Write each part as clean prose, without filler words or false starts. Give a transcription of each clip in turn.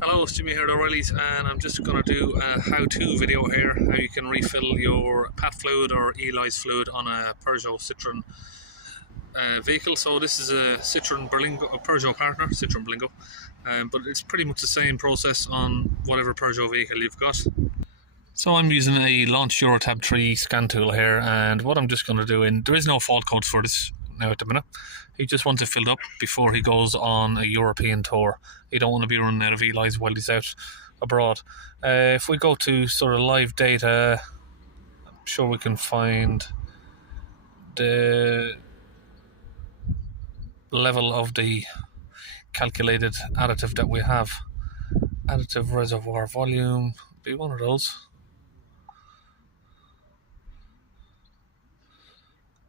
Hello, it's Jimmy here at O'Reilly's, and I'm just going to do a how-to video here, how you can refill your PAT fluid or Eolys fluid on a Peugeot Citroën vehicle. So this is a Citroën Berlingo, a Peugeot partner, Citroën Berlingo, but it's pretty much the same process on whatever Peugeot vehicle you've got. So I'm using a Launch Eurotab 3 scan tool here, and what I'm just going to do, there is no fault code for this now at the minute. He just wants it filled up before he goes on a European tour. You don't want to be running out of Eolys while he's out abroad. If we go to sort of live data, I'm sure we can find the level of the calculated additive that we have. Additive reservoir volume, be one of those.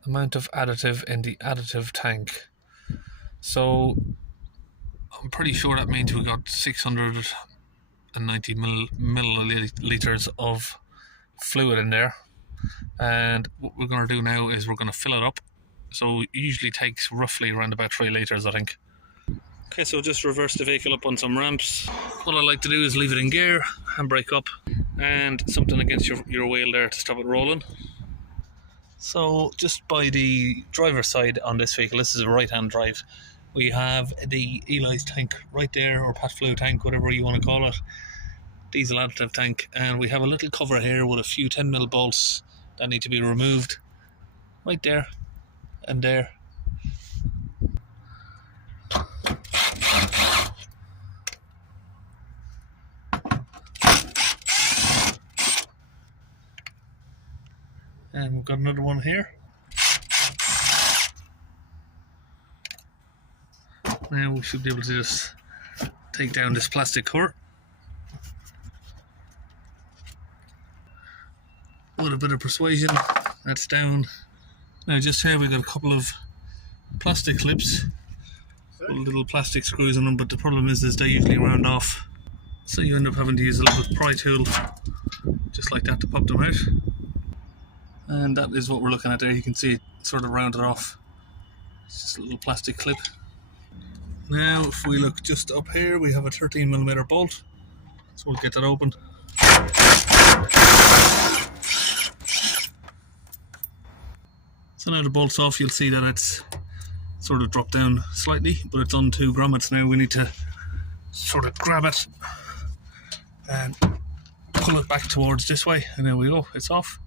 Amount of additive in the additive tank. So I'm pretty sure that means we got 690 milliliters of fluid in there, and what we're going to do now is we're going to fill it up. So it usually takes roughly around about 3 litres, I think. Okay, so just reverse the vehicle up on some ramps. What I like to do is leave it in gear, handbrake up, and something against your wheel there to stop it rolling. So just by the driver's side on this vehicle, this is a right-hand drive, we have the Eolys tank right there, or PAT fluid tank, whatever you want to call it, diesel additive tank, and we have a little cover here with a few 10mm bolts that need to be removed, right there and there. And we've got another one here. Now we should be able to just take down this plastic cover with a bit of persuasion. That's down. Now just here we've got a couple of plastic clips with little plastic screws on them, but the problem is they usually round off, so you end up having to use a little pry tool just like that to pop them out. And that is what we're looking at there. You can see it sort of rounded off. It's just a little plastic clip. Now if we look just up here, we have a 13mm bolt, so we'll get that open. So now the bolt's off, you'll see that it's sort of dropped down slightly, but it's on 2 grommets now. We need to sort of grab it and pull it back towards this way, and there we go, it's off.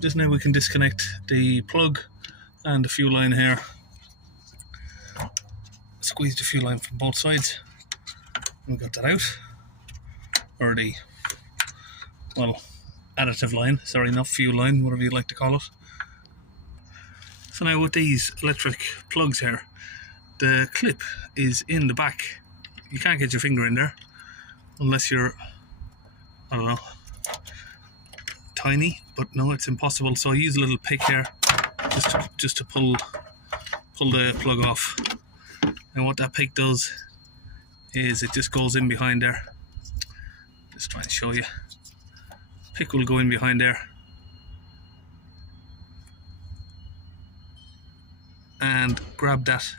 Just now we can disconnect the plug and the fuel line here. Squeeze the fuel line from both sides. We got that out. Or the, well, additive line, sorry, not fuel line, whatever you'd like to call it. So now with these electric plugs here, the clip is in the back. You can't get your finger in there unless you're, I don't know, tiny, but no, it's impossible. So I use a little pick here just to pull the plug off. And what that pick does is it just goes in behind there. Just trying to show you. Pick will go in behind there and grab that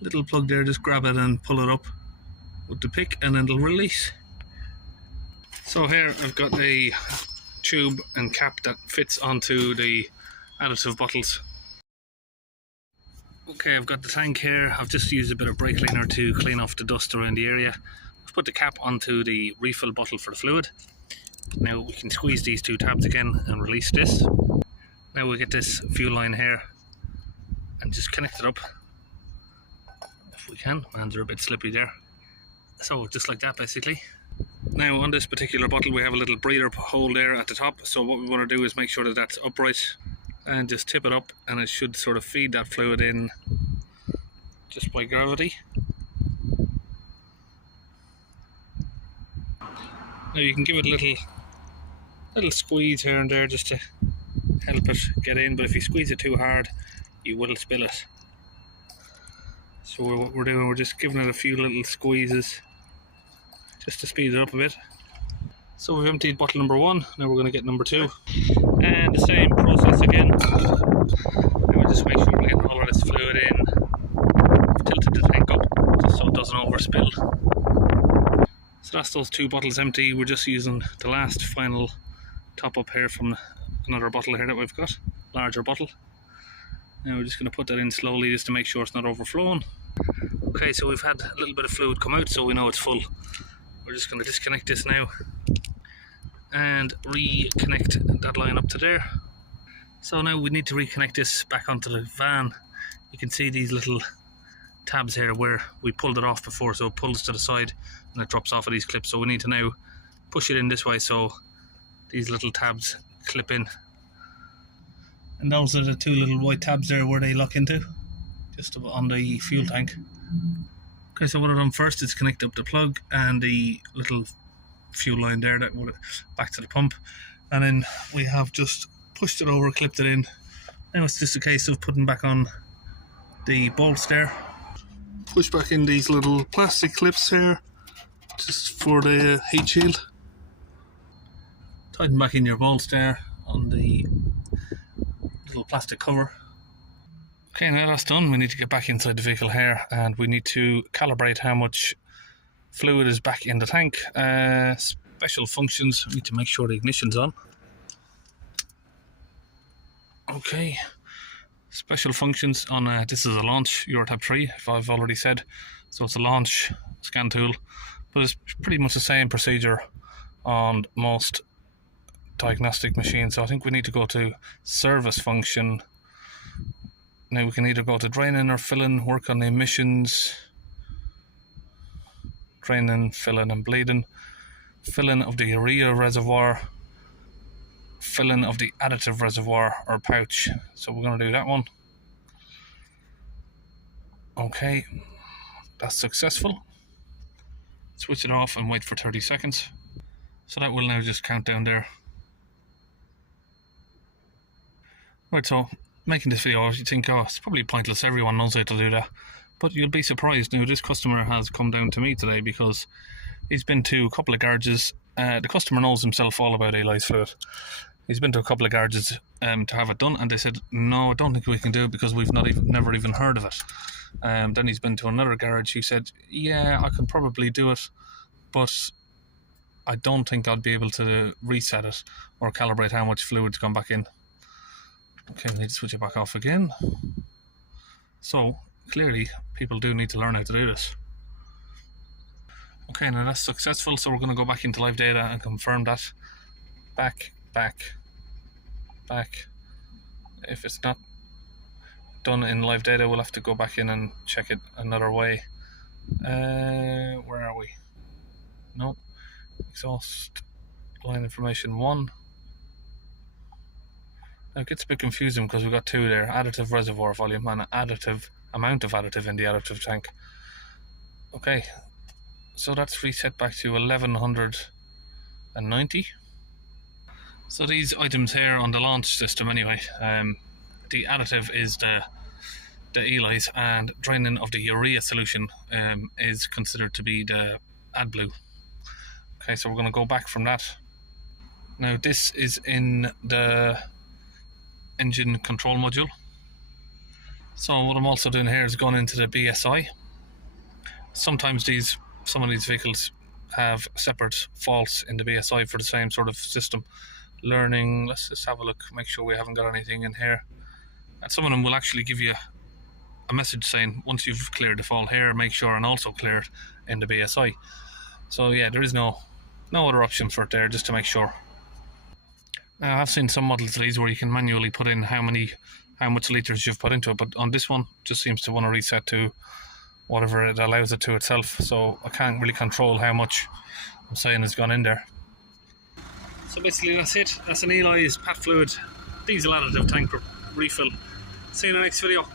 little plug there. Just grab it and pull it up with the pick, and then it'll release. So here I've got a tube and cap that fits onto the additive bottles. Okay, I've got the tank here. I've just used a bit of brake cleaner to clean off the dust around the area. I've put the cap onto the refill bottle for the fluid. Now we can squeeze these 2 tabs again and release this. Now we'll get this fuel line here and just connect it up if we can. My hands are a bit slippy there. So just like that basically. Now on this particular bottle we have a little breather hole there at the top, so what we want to do is make sure that that's upright and just tip it up, and it should sort of feed that fluid in just by gravity. Now you can give it a little squeeze here and there just to help it get in, but if you squeeze it too hard you will spill it. So what we're doing, we're just giving it a few little squeezes just to speed it up a bit. So we've emptied bottle number 1, now we're going to get number 2. And the same process again. Now we just make sure we're getting all of this That's those 2 bottles empty. We're just using the last final top up here from another bottle here that we've got, larger bottle. Now we're just going to put that in slowly just to make sure it's not overflowing. Okay, so we've had a little bit of fluid come out, so we know it's full. We're just going to disconnect this now and reconnect that line up to there. So now we need to reconnect this back onto the van. You can see these little tabs here where we pulled it off before, so it pulls to the side and it drops off of these clips. So we need to now push it in this way so these little tabs clip in. And those are the 2 little white tabs there where they lock into, just on the fuel tank. Okay, so what I've done first is connect up the plug and the little fuel line there that would back to the pump, and then we have just pushed it over, clipped it in. Now it's just a case of putting back on the bolts there. Push back in these little plastic clips here just for the heat shield. Tighten back in your bolts there on the little plastic cover. Okay, now that's done, we need to get back inside the vehicle here and we need to calibrate how much fluid is back in the tank. Special functions, we need to make sure the ignition's on. Okay, special functions on this is a launch Eurotab 3, if I've already said. So it's a launch scan tool, but it's pretty much the same procedure on most diagnostic machines. So I think we need to go to service function. Now we can either go to draining or filling, work on the emissions, draining, filling and bleeding, filling of the urea reservoir, filling of the additive reservoir or pouch. So we're going to do that one. Okay, that's successful. Switch it off and wait for 30 seconds. So that will now just count down there. Right, so making this video, you think, oh, it's probably pointless, everyone knows how to do that. But you'll be surprised. Now, this customer has come down to me today because he's been to a couple of garages. The customer knows himself all about Eolys fluid. He's been to a couple of garages to have it done, and they said, no, I don't think we can do it because we've never even heard of it. Then he's been to another garage who said, yeah, I can probably do it, but I don't think I'd be able to reset it or calibrate how much fluid's gone back in. Okay, we need to switch it back off again. So clearly people do need to learn how to do this. Okay, now that's successful, so we're going to go back into live data and confirm that. Back. If it's not done in live data, we'll have to go back in and check it another way. Where are we? No. Exhaust line information 1. Now it gets a bit confusing because we've got 2 there, additive reservoir volume and additive amount of additive in the additive tank. Okay, so that's reset back to 1190. So these items here on the launch system anyway, the additive is the Eolys, and draining of the urea solution is considered to be the AdBlue. Okay, so we're going to go back from that. Now this is in the engine control module. So what I'm also doing here is going into the BSI. Sometimes some of these vehicles have separate faults in the BSI for the same sort of system. Learning, let's just have a look, make sure we haven't got anything in here. And some of them will actually give you a message saying once you've cleared the fault here, make sure and also clear it in the BSI. So yeah, there is no other option for it there, just to make sure. Now I've seen some models of these where you can manually put in how much litres you've put into it, but on this one just seems to want to reset to whatever it allows it to itself, so I can't really control how much I'm saying has gone in there. So basically that's it. That's an Eolys PAT fluid diesel additive tank refill. See you in the next video.